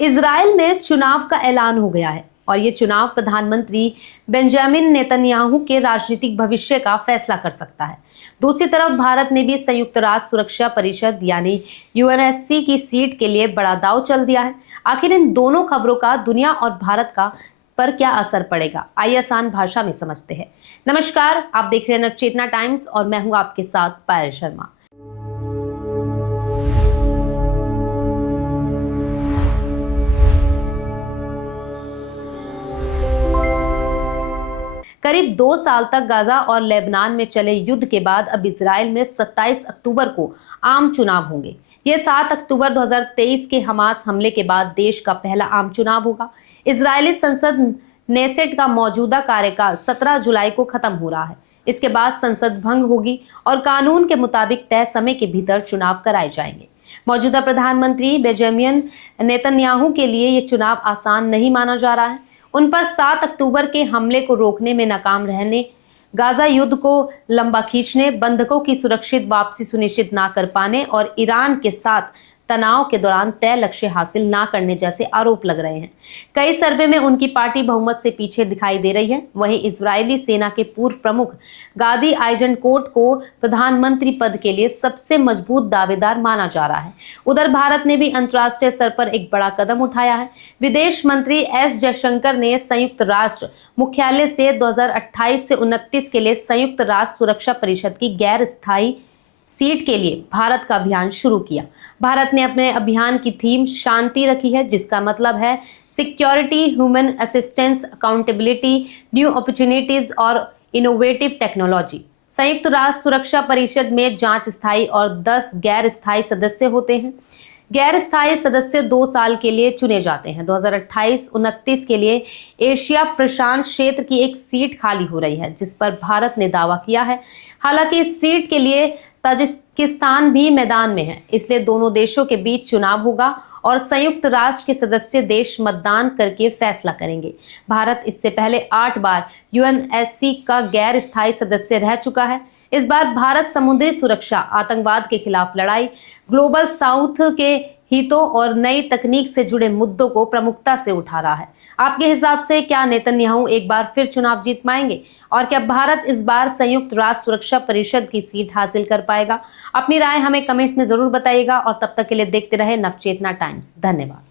Israel में चुनाव का ऐलान हो गया है और ये चुनाव प्रधानमंत्री बेंजामिन नेतन्याहू के राजनीतिक भविष्य का फैसला कर सकता है। दूसरी तरफ भारत ने भी संयुक्त राष्ट्र सुरक्षा परिषद यानी यूएनएससी की सीट के लिए बड़ा दांव चल दिया है। आखिर इन दोनों खबरों का दुनिया और भारत का पर क्या असर पड़ेगा, आइए आसान भाषा में समझते हैं। नमस्कार, आप देख रहे हैं नवचेतना टाइम्स और मैं हूं आपके साथ पायल शर्मा। करीब 2 साल तक गाजा और लेबनान में चले युद्ध के बाद अब इजराइल में 27 अक्टूबर को आम चुनाव होंगे। ये 7 अक्टूबर 2023 के हमास हमले के बाद देश का पहला आम चुनाव होगा। इजरायली संसद नेसेट का मौजूदा कार्यकाल 17 जुलाई को खत्म हो रहा है। इसके बाद संसद भंग होगी और कानून के मुताबिक तय समय के भीतर चुनाव कराए जाएंगे। मौजूदा प्रधानमंत्री बेंजामिन नेतन्याहू के लिए ये चुनाव आसान नहीं माना जा रहा है। उन पर 7 अक्टूबर के हमले को रोकने में नाकाम रहने, गाजा युद्ध को लंबा खींचने, बंधकों की सुरक्षित वापसी सुनिश्चित ना कर पाने और ईरान के साथ तनाव के दौरान तय लक्ष्य हासिल ना करने जैसे आरोप लग रहे हैं। कई सर्वे में उनकी पार्टी बहुमत से पीछे दिखाई दे रही है। वहीं इजरायली सेना के पूर्व प्रमुख गादी आइजनकोट को प्रधानमंत्री पद के लिए सबसे मजबूत दावेदार माना जा रहा है। उधर भारत ने भी अंतर्राष्ट्रीय स्तर पर एक बड़ा कदम उठाया है। विदेश मंत्री एस जयशंकर ने संयुक्त राष्ट्र मुख्यालय से 2028 से 29 के लिए संयुक्त राष्ट्र सुरक्षा परिषद की गैर स्थायी सीट के लिए भारत का अभियान शुरू किया। भारत ने अपने अभियान की थीम शांति रखी है, जिसका मतलब है security, human assistance, accountability, new opportunities और इनोवेटिव टेक्नोलॉजी। संयुक्त राष्ट्र सुरक्षा परिषद में जांच स्थायी और 10 गैर स्थायी सदस्य होते हैं। गैर स्थायी सदस्य 2 साल के लिए चुने जाते हैं। 2028-29 के लिए एशिया प्रशांत क्षेत्र की एक सीट खाली हो रही है, जिस पर भारत ने दावा किया है। हालांकि इस सीट के लिए ताजिकिस्तान भी मैदान में है, इसलिए दोनों देशों के बीच चुनाव होगा और संयुक्त राष्ट्र के सदस्य देश मतदान करके फैसला करेंगे। भारत इससे पहले 8 बार यूएनएससी का गैर स्थायी सदस्य रह चुका है। इस बार भारत समुद्री सुरक्षा, आतंकवाद के खिलाफ लड़ाई, ग्लोबल साउथ के हितों और नई तकनीक से जुड़े मुद्दों को प्रमुखता से उठा रहा है। आपके हिसाब से क्या नेतन्याहू एक बार फिर चुनाव जीत पाएंगे और क्या भारत इस बार संयुक्त राष्ट्र सुरक्षा परिषद की सीट हासिल कर पाएगा? अपनी राय हमें कमेंट्स में जरूर बताइएगा और तब तक के लिए देखते रहे नवचेतना टाइम्स। धन्यवाद।